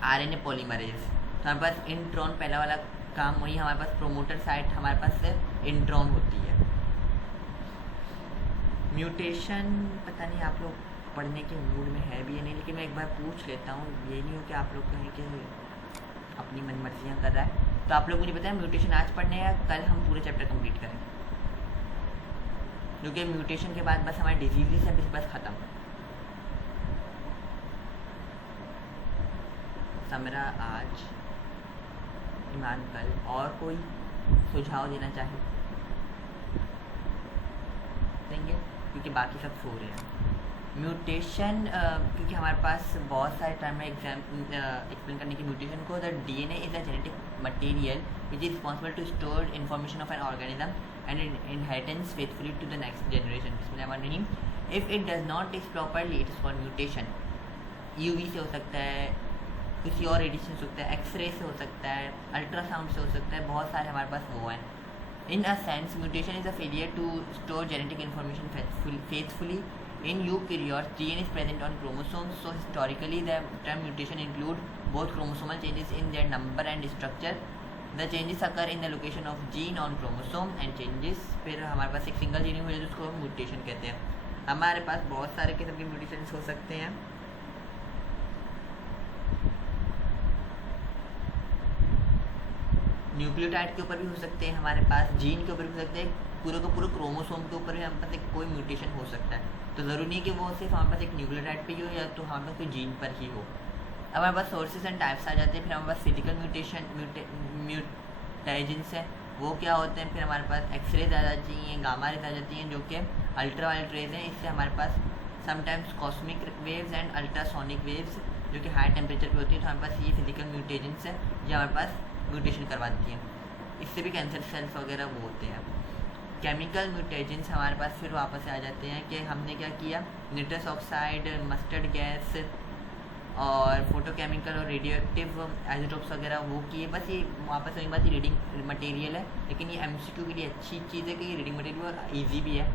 आरएनए पॉलीमरेज। तो हमारे पास इंट्रॉन पहला वाला काम वही, हमारे पास प्रोमोटर साइट हमारे पास इंट्रॉन होती है। म्यूटेशन पता नहीं आप लोग पढ़ने के मूड में है भी या नहीं, लेकिन मैं एक बार पूछ लेता हूँ, ये नहीं हो कि आप लोग कहें कि अपनी मन मर्जियाँ कर रहा है। तो आप लोग मुझे बताएं म्यूटेशन आज पढ़ने या कल हम पूरे चैप्टर कंप्लीट करें, क्योंकि म्यूटेशन के बाद बस हमारे डिजीज़ है बस ख़त्म। समरा आज, ईमान कल, और कोई सुझाव देना चाहे? देंगे क्योंकि बाकी सब सो रहे हैं। म्यूटेशन, क्योंकि हमारे पास बहुत सारे टर्म है एक्सप्लेन करने की म्यूटेशन को। The DNA is a genetic material which is responsible to store information of an organism and inheritance faithfully to the next generation. If it does not take properly it is called mutation. UV से हो सकता है, किसी और radiation से हो सकता है, एक्सरे से हो सकता है, अल्ट्रासाउंड से हो सकता है, बहुत सारे हमारे पास वो हैं। In a sense, mutation is a failure to store genetic information faithfully. In eukaryotes, DNA is present on chromosomes, so historically the term mutation include both chromosomal changes in their number and structure. The changes occur in the location of gene on chromosome and changes फिर हमारे पास एक single gene हुई जिसको हम mutation कहते हैं। हमारे पास बहुत सारे किस्म के म्यूटेशंस हो सकते हैं। न्यूक्लियोटाइड के ऊपर भी हो सकते हैं, हमारे पास जीन के ऊपर भी हो सकते हैं, पूरे का पूरे क्रोमोसोम के ऊपर भी हमारे पास एक कोई म्यूटेशन हो सकता है। तो ज़रूरी नहीं कि वो सिर्फ हमारे पास एक न्यूक्लियोटाइड पे ही हो या तो हमारे पास कोई जीन पर ही हो। अब हमारे पास सोर्सेज एंड टाइप्स आ जाते हैं। फिर हमारे पास फिजिकल म्यूटेजेंस है, वो क्या होते हैं। फिर हमारे पास एक्सरेज आ जाती हैं, गामा रेज आ जाती हैं जो कि अल्ट्रावायलेट रेज हैं। इससे हमारे पास sometimes cosmic waves and ultrasonic waves जो कि हाई टेम्परेचर पे होती हैं। तो हमारे पास ये फिजिकल म्यूटेजेंस है जो हमारे पास म्यूटेशन करवा देती हैं। इससे भी कैंसर सेल्स वगैरह वो होते हैं। केमिकल म्यूटेजेंस हमारे पास फिर वापस आ जाते हैं कि हमने क्या किया, निट्रस ऑक्साइड, मस्टर्ड गैस और फोटोकेमिकल और रेडियोएक्टिव आइसोटोप्स वगैरह वो किए। बस ये वापस वही बात, ये रीडिंग मटेरियल है, लेकिन ये MCQ के लिए अच्छी चीज़ है कि ये रीडिंग मटेरियल और ईजी भी है।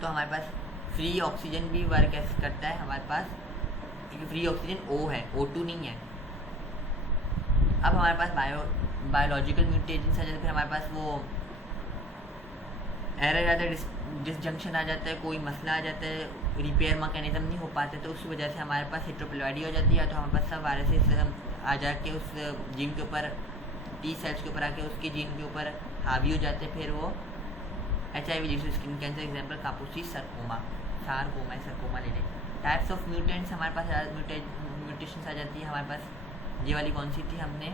तो हमारे पास फ्री ऑक्सीजन भी वर्क ऐसे करता है हमारे पास, क्योंकि फ्री ऑक्सीजन O है, O2 नहीं है। अब हमारे पास बायोलॉजिकल म्यूटेशंस आ जाते हैं। फिर हमारे पास वो एरर आ जाता है, डिसजंक्शन आ जाता है, कोई मसला आ जाता है, रिपेयर मैकेनिज्म नहीं हो पाते, तो उस वजह से हमारे पास हेट्रोप्लॉइडी हो जाती है। तो हमारे पास सब वायरसेस आ जाके उस जीन के ऊपर, T सेल्स के ऊपर आके उसके जीन के ऊपर हावी हो जाते हैं। फिर वो HIV जैसे स्किन कैंसर, एग्जाम्पल कापूसी सार्कोमा ले लें। टाइप्स ऑफ म्यूटेंट्स हमारे पास म्यूटेशंस आ जाती है। हमारे पास ये वाली कौन सी थी, हमने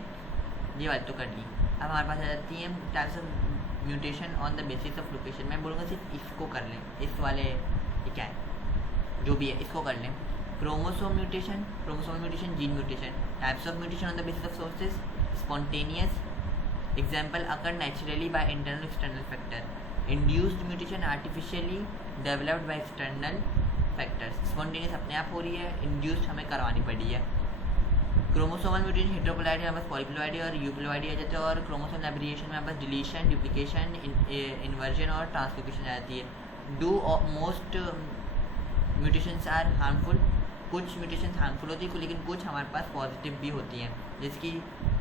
ये वाली तो कर ली। अब हमारे पास आ जाती है types of mutation on the basis of location. मैं बोलूँगा सिर्फ इसको कर लें, इस वाले ये क्या है जो भी है इसको कर लें। Chromosome mutation, gene mutation. Types of mutation on the basis of sources, spontaneous, example occur naturally by internal external factor. Induced mutation, artificially developed by external factors. Spontaneous अपने आप हो रही है, इंड्यूस्ड हमें करवानी पड़ी है। क्रोमोसोमल म्यूटेशन, हेट्रोप्लॉइडी, हमारे पास पॉलीप्लॉइडी और यूप्लॉइडी आ जाते हैं। और क्रोमोसोमल एब्रिएशन में हमारे पास डिलीशन, डुप्लीकेशन, इन्वर्जन और ट्रांसलोकेशन आ जाती है। Do most mutations are harmful, कुछ म्यूटेशन हार्मफुल होती है लेकिन कुछ हमारे पास पॉजिटिव भी होती हैं। जिसकी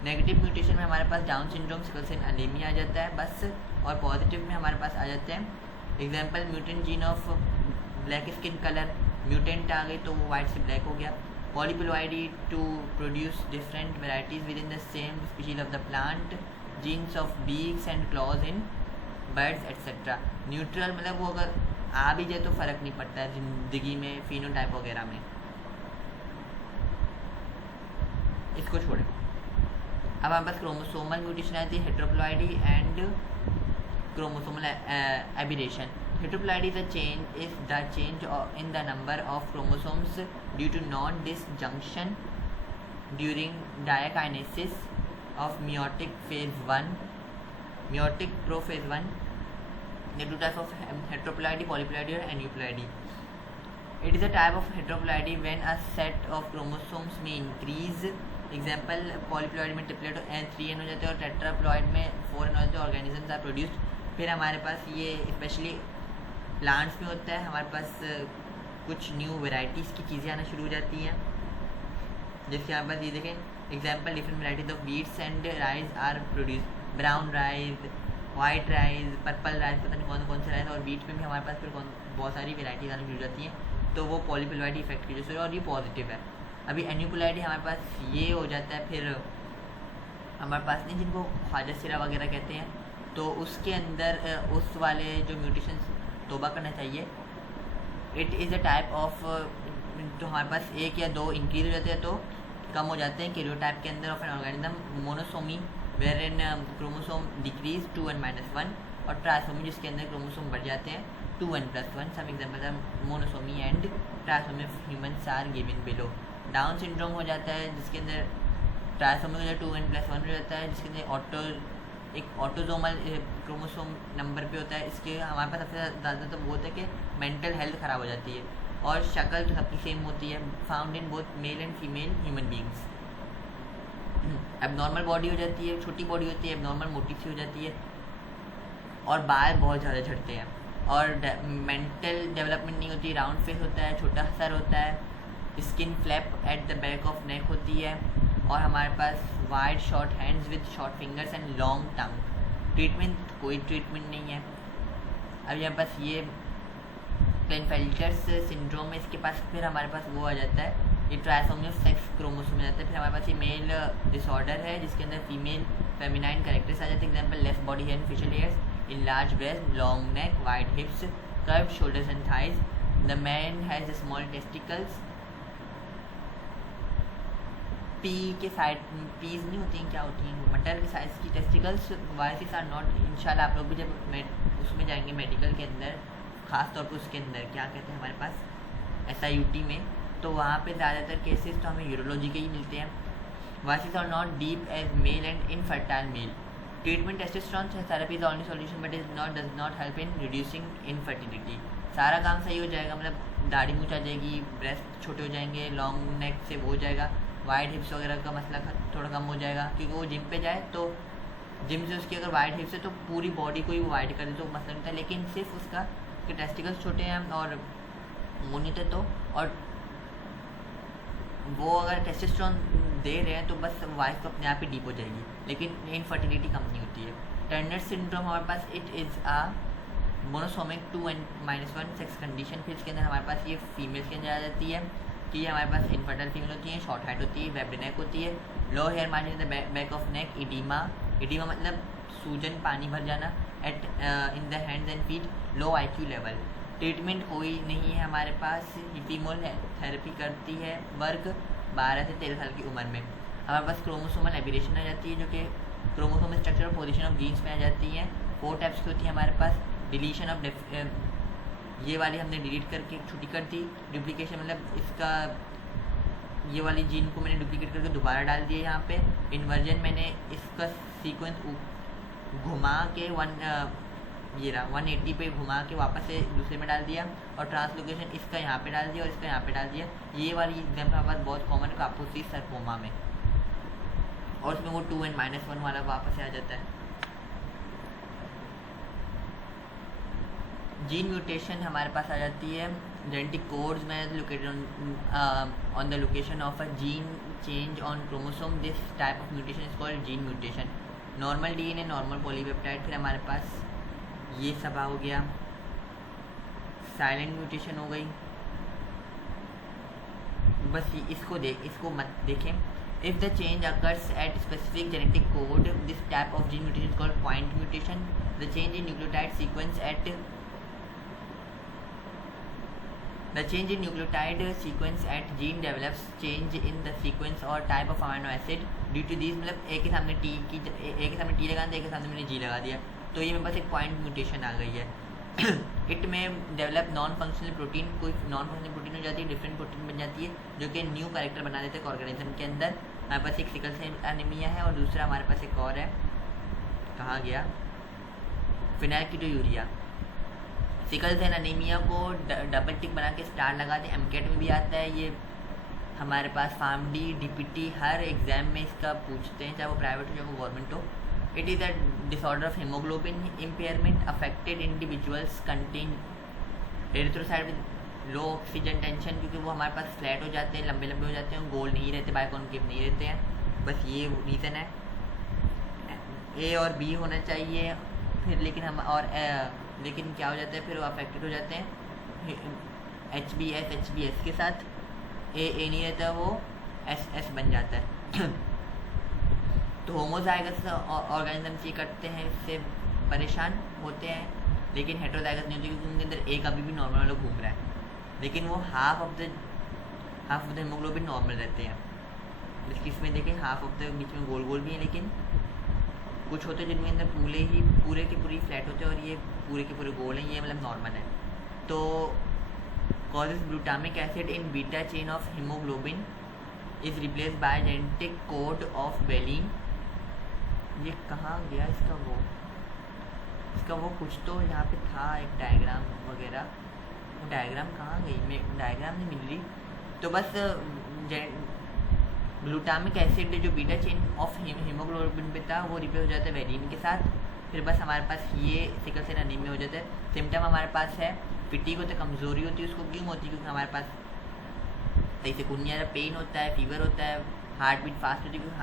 नेगेटिव म्यूटेशन में हमारे पास Down syndrome, sickle cell anaemia आ जाता है बस, और पॉजिटिव में हमारे पास आ जाते हैं example mutant gene of black skin colour, mutant आ गई तो वो वाइट से ब्लैक हो गया। Polyploidy to produce different varieties within the same species of the plant, genes of beaks and claws in birds etc. Neutral मतलब वो अगर आ भी जाए तो फ़र्क नहीं पड़ता है ज़िंदगी में, फिनोटाइप वगैरह में। इसको छोड़ें। अब हमारे पास क्रोमोसोमल म्यूटेशन आती है, heteroploidy and chromosomal aberration. Heteroploidy is the change in the number of chromosomes due to non-disjunction during diakinesis of meiotic phase 1, meiotic prophase 1. There are two types of heteroploidy, polyploidy or aneuploidy. It is a type of heteroploidy when a set of chromosomes may increase. Example polyploidy में triplet and 3n हो जाते हैं और tetraploid में 4n हो जाते हैं। Organisms are produced। फिर हमारे पास ये स्पेशली प्लांट्स में होता है। हमारे पास कुछ न्यू वेराइटीज़ की चीज़ें आना शुरू हो जाती हैं, जैसे हमारे पास ये देखें example different varieties of beets and rice are produce, brown rice, white rice, purple rice, पता नहीं कौन कौन से राइस। और बीट्स में भी हमारे पास फिर बहुत सारी वेराइटीज आनी शुरू हो जाती हैं। तो वो पॉलीप्लॉइडी इफेक्ट की वजह से, और ये पॉजिटिव है। अभी एन्यूप्लॉइडी हमारे पास ये हो जाता है। फिर हमारे पास नहीं जिनको ख्वाजा सिरा वगैरह कहते हैं, तो उसके अंदर उस वाले जो म्यूटेशंस तोबा करना चाहिए। It is a type of, तो हमारे पास एक या दो इंक्रीज हो जाते हैं तो कम हो जाते हैं कैरियोटाइप के अंदर of an organism. Monosomy where in chromosome decrease 2n-1, और ट्राइसोमी जिसके अंदर क्रोमोसोम बढ़ जाते हैं 2n+1. Some examples are monosomy and trisomy of humans are given below. Down syndrome हो जाता है जिसके अंदर ट्राइसोमी हो जाता है 2n+1 हो जाता है, जिसके अंदर एक ऑटोजोमल क्रोमोसोम नंबर पे होता है। इसके हमारे पास सबसे ज़्यादा तो वो होता है कि मेंटल हेल्थ ख़राब हो जाती है, और शक्ल तो सबकी सेम होती है, found in both male and female human beings. Abnormal body हो जाती है, छोटी बॉडी होती है, एबनॉर्मल मोटी सी हो जाती है, और बाल बहुत ज़्यादा झड़ते हैं, और मेंटल डेवलपमेंट नहीं होती, राउंड फेस होता है, छोटा सर होता है, skin flap at the back of neck होती है, और हमारे पास wide short hands with short fingers and long tongue. Treatment कोई ट्रीटमेंट नहीं है। अब यहाँ पास ये क्लेनफेल्टर्स सिंड्रोम है, इसके पास फिर हमारे पास वो आ जाता है, ये ट्राइसोमी ऑफ सेक्स क्रोमोसोम आ जाता है। फिर हमारे पास ये मेल डिसऑर्डर है जिसके अंदर फीमेल फेमिनाइन कैरेक्टर्स आ जाते हैं। Example less body hair and facial hairs, enlarged breast, long neck, wide hips, curved shoulders and thighs. The man has small testicles. P के साइड पीज नहीं होती हैं, क्या होती हैं, मटर के साइज की टेस्टिकल्स। वाइसिस आर नॉट, इंशाल्लाह आप लोग भी जब उसमें जाएंगे मेडिकल के अंदर, ख़ास तौर पर उसके अंदर क्या कहते हैं हमारे पास SIUT में, तो वहाँ पे ज़्यादातर केसेस तो हमें यूरोलॉजी के ही मिलते हैं। Voices are not deep as male and infertile male. Treatment testosterone therapy is only solution but is not does not help in reducing infertility. सारा काम सही हो जाएगा, मतलब दाढ़ी मूँछ आ जाएगी, ब्रेस्ट छोटे हो जाएंगे, लॉन्ग नेक से वो हो जाएगा, वाइड हिप्स वगैरह का मसला थोड़ा कम हो जाएगा, क्योंकि वो जिम पे जाए तो जिम से उसकी अगर वाइड हिप्स है तो पूरी बॉडी को ही वाइड कर दे तो मसला नहीं था, लेकिन सिर्फ उसका कि टेस्टिकल्स छोटे हैं और मुनी थे तो, और वो अगर टेस्टोस्टेरोन दे रहे हैं तो बस वाइफ तो अपने आप ही डीप हो जाएगी, लेकिन इनफर्टिलिटी कम नहीं होती है। टर्नर सिंड्रोम हमारे पास it is a monosomic 2n-1 sex condition. फिर इसके अंदर हमारे पास ये फीमेल्स के अंदर आ जाती है कि ये हमारे पास इनफर्टाइल फीमेल होती हैं, शॉर्ट हाइट होती है, वेब्ड नेक होती है, low hair margin in the back of neck, oedema मतलब सूजन पानी भर जाना, at in the hands and feet, low IQ level. Treatment कोई नहीं है हमारे पास। हिपीमोल थेरेपी करती है वर्ग 12 से 13 साल की उम्र में। हमारे पास क्रोमोसोमल एबिरेशन आ जाती है जो कि क्रोमोसोमल स्ट्रक्चर और पोजीशन ऑफ जीन्स में आ जाती हैं। 4 टाइप्स की होती है हमारे पास। डिलीशन ऑफ ये वाली हमने डिलीट करके छुट्टी कर दी। डुप्लीकेशन मतलब इसका ये वाली जीन को मैंने डुप्लीकेट करके दोबारा डाल दिया यहाँ पे। इन्वर्जन मैंने इसका सीक्वेंस घुमा के 180 पे घुमा के वापस से दूसरे में डाल दिया, और ट्रांसलोकेशन इसका यहाँ पे डाल दिया और इसका यहाँ पे डाल दिया। ये वाली एग्जाम्पल हमारे पास बहुत कॉमन है कापोसिस सरकोमा में, और उसमें वो 2n-1 वाला वापस आ जाता है। जीन म्यूटेशन हमारे पास आ जाती है। जेनेटिक कोड्स में located on the location of a gene change on chromosome. This type of mutation is called gene mutation. Normal DNA, normal polypeptide. फिर हमारे पास ये सब हो गया। साइलेंट म्यूटेशन हो गई। बस इसको मत देखें। If the change occurs at specific genetic code, this type of gene mutation called point mutation. The change in nucleotide sequence at The change in nucleotide sequence at gene develops change in the sequence or type of amino acid due to these। मतलब एक के सामने T लगा दिया, एक के सामने मैंने G लगा दिया, तो ये मेरे पास एक पॉइंट म्यूटेशन आ गई है। इट में डेवलप नॉन फंक्शनल प्रोटीन, कोई नॉन फंक्शनल प्रोटीन हो जाती है, डिफरेंट प्रोटीन बन जाती है जो कि न्यू कैरेक्टर बना देते हैं ऑर्गेनिज्म के अंदर। हमारे पास एक सिकल सेल एनीमिया है, और दूसरा हमारे पास एक और है, कहाँ गया, फिनाइलकीटोयूरिया। सिकल सेल एनीमिया को डबल टिक बना के स्टार लगा दें। MCAT में भी आता है ये, हमारे पास PharmD, DPT हर एग्ज़ाम में इसका पूछते हैं, चाहे वो प्राइवेट हो चाहे वो गवर्नमेंट हो। It is a disorder of haemoglobin impairment. Affected individuals contain erythrocyte with low oxygen tension, क्योंकि वो हमारे पास फ्लैट हो जाते हैं, लंबे लंबे हो जाते हैं, गोल नहीं रहते, बाइकॉन्केव नहीं रहते हैं। बस ये रीज़न है। A और B होना चाहिए फिर, लेकिन क्या हो जाता है फिर वो अफेक्टेड हो जाते हैं HbS के साथ। A नहीं रहता, वो SS बन जाता है। तो होमोजाइगस ऑर्गेनिज्म ये करते हैं, इससे परेशान होते हैं, लेकिन हेटेरोजाइगस नहीं होती क्योंकि उनके अंदर एक अभी भी नॉर्मल वाला घूम रहा है, लेकिन वो half of the haemoglobin normal रहते हैं। जबकि इसमें देखें हाफ ऑफ द बीच में गोल गोल भी हैं, लेकिन कुछ होते हैं जिनके अंदर पूरे के पूरे फ्लैट होते हैं और ये पूरे के पूरे गोल हैं, ये मतलब नॉर्मल है। तो causes glutamic acid in beta chain of hemoglobin is replaced by genetic code of valine। ये कहाँ गया इसका वो कुछ तो यहाँ पे था एक डायग्राम वगैरह, वो डायग्राम कहाँ गई, मैं डायग्राम नहीं मिल रही। तो बस ग्लूटामिक एसिड जो बीटा चेन ऑफ हीमोग्लोबिन पे था वो रिप्लेस हो जाता है वेलिन के साथ। फिर बस हमारे पास ये सिकल सेल एनीमिया हो जाता है। सिम्टम हमारे पास है फिटीग होता है, कमज़ोरी होती है। उसको क्यों होती है? क्योंकि हमारे पास सही से खून नहीं आ रहा, पेन होता है, फीवर होता है, हार्ट बीट फास्ट होती है क्योंकि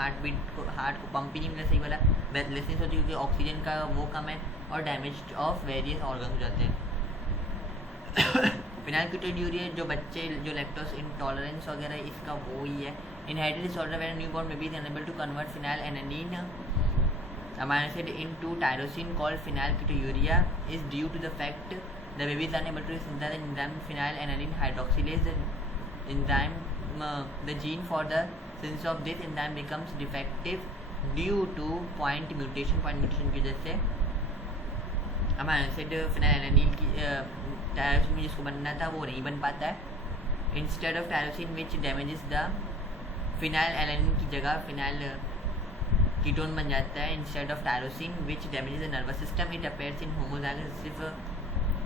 हार्ट को पंप ही नहीं मिला सही वाला, ब्रेथलेसनेस होती है क्योंकि ऑक्सीजन का वो कम है, और डैमेज ऑफ वेरियस ऑर्गन हो जाते हैं। फिनाइलकीटोन्यूरिया जो बच्चे जो लैक्टोज इंटॉलरेंस वगैरह इसका वो ही है। Inherited disorder when newborn baby is unable to convert phenylalanine amino acid into tyrosine called phenylketonuria is due to the fact the baby is unable to synthesize the enzyme phenylalanine hydroxylase enzyme. The gene for the synthesis of this enzyme becomes defective due to point mutation की वजह से amino acid phenylalanine की tyrosine में जिसको बनना था वो नहीं बन पाता है। instead of tyrosine which damages the phenylalanine की जगह phenyl कीटोन बन जाता है instead of tyrosine which damages the nervous system. It appears in homozygous सिर्फ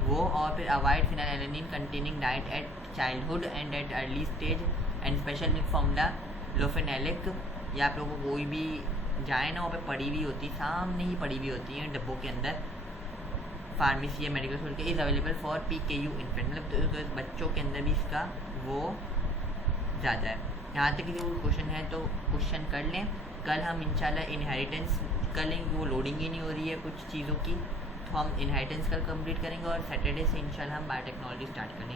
वो, और फिर avoid phenylalanine containing diet at childhood and at early stage and special milk formula Lofenalac. या आप लोगों को कोई भी जाए ना, वहाँ पे पड़ी हुई होती, सामने ही पड़ी हुई होती है डब्बों के अंदर, फार्मेसी या मेडिकल स्टोर के। Is available for PKU infant, मतलब तो बच्चों के अंदर भी इसका वो ज़्यादा है। यहाँ तक किसी को क्वेश्चन है तो क्वेश्चन कर लें। कल हम इंशाल्लाह इनहेरिटेंस कर लेंगे, वो लोडिंग ही नहीं हो रही है कुछ चीज़ों की, तो हम इनहेरिटेंस कल कंप्लीट करेंगे और सैटरडे से इंशाल्लाह हम बायोटेक्नोलॉजी स्टार्ट करेंगे।